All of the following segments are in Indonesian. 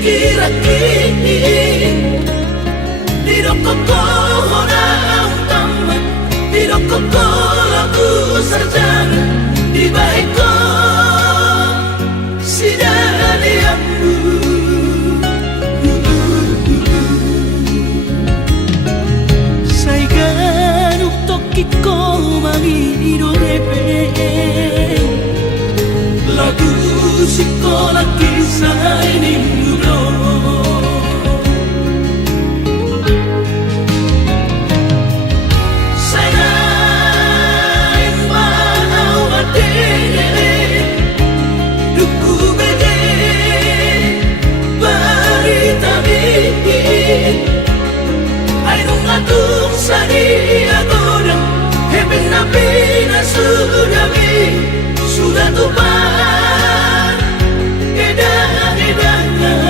kira-kira dirokoko orang taman, dirokoko lagu sarjana, di baiko sidaliamu. Saigan uktokiko mangiro nebe, lagu sekolah kisah ini muro. Sudah tumpah edan-edanan,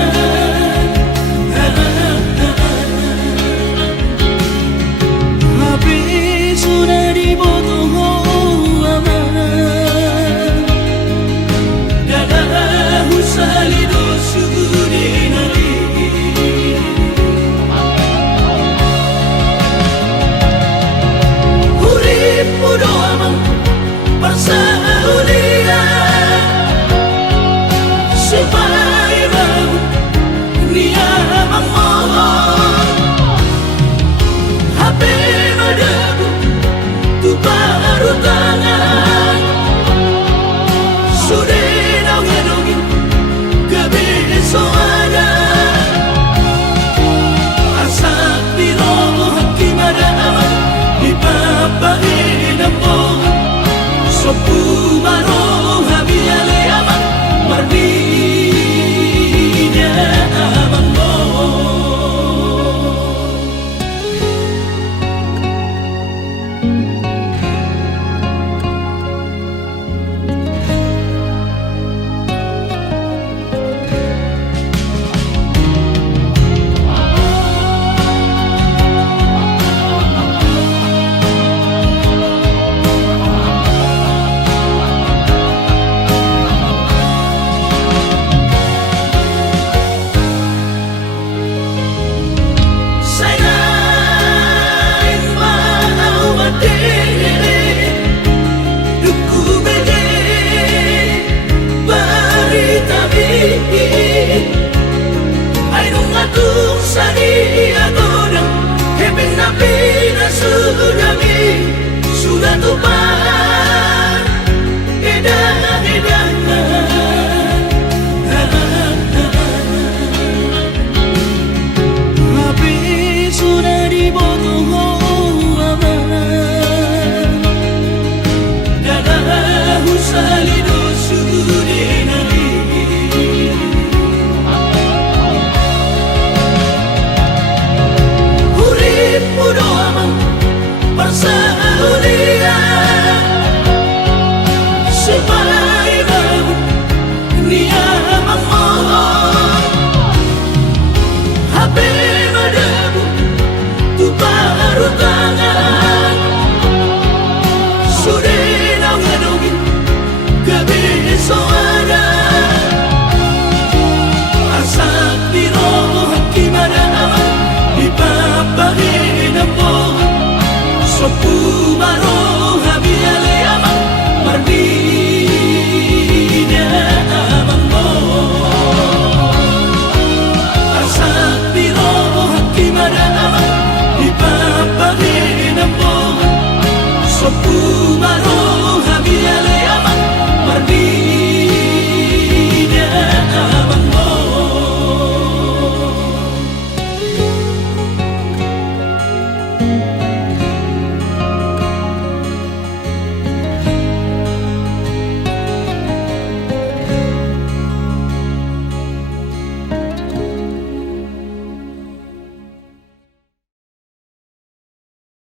habis sudah dibotoh aman, dadah usalido sudinari. Urip mudo amang persaulia, supaya mau niat memohon HP madaku tu baru tangan, sudah dongeng-dongeng kebesoanan, asal di roh hakim ada aman di papahin ampun. Sopu maro habiale amang mardinya amang mo. Sudah tumpah edan-edanan, habis sudah dibotoh aman, dadah usalido sudinari. Urip mudo amang persaulia, supaya mau niat memohon HP madaku tu baru tangan, sudah dongeng-dongeng kebesoanan, asal di roh hakim ada aman di papahin ampun. Sopu maro